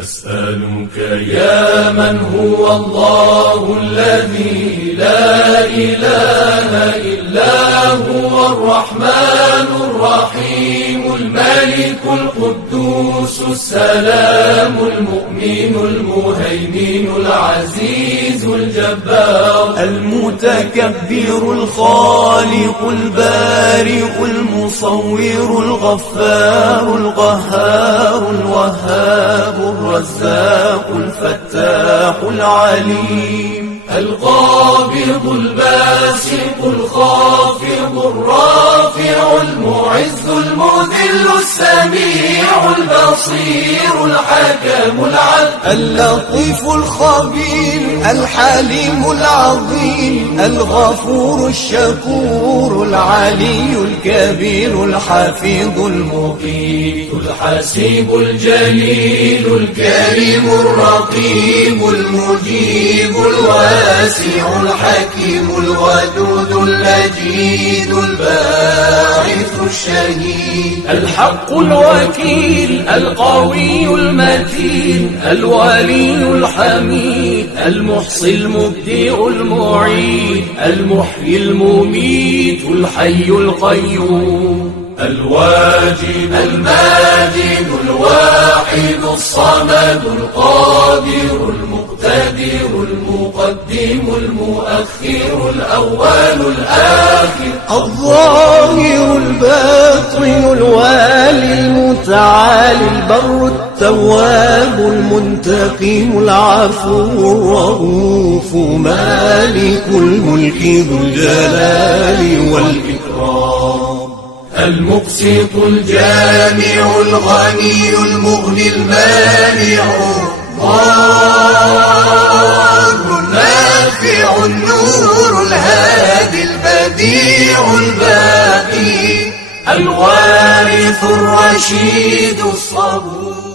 نسألك يا من هو الله الذي لا إله إلا هو الرحمن الرحيم الملك القدوس السلام المؤمن المهيمن العزيز الجبار المتكبر الخالق البارئ المصور الغفار القهار الوهاب الرزاق الفتاح العليم القابض الباسط الخافض الرافع المعز المذل السميع البصير الحكم العدل اللطيف الخبير الحليم العظيم الغفور الشكور العلي الكبير الحفيظ المقيت الحسيب الجليل الكريم الرقيب المجيب الواسع الحكيم الودود اللجيد الباعث الشهيد الحق الوكيل القوي المتين الولي الحميد المحصي المبدئ المعيد المحيي المميت الحي القيوم الواجد الماجد الواحد الصمد القادر المقتدر المقدم المؤخر الأول الآخر الظاهر الباطن الوالي المتعالي البر التواب المنتقم العفو الرؤوف مالك الملك ذو الجلال والإكرام المقسط الجامع الغني المغني المانع الضار النافع النور الهادي البديع الباقي الوارث الرشيد الصبور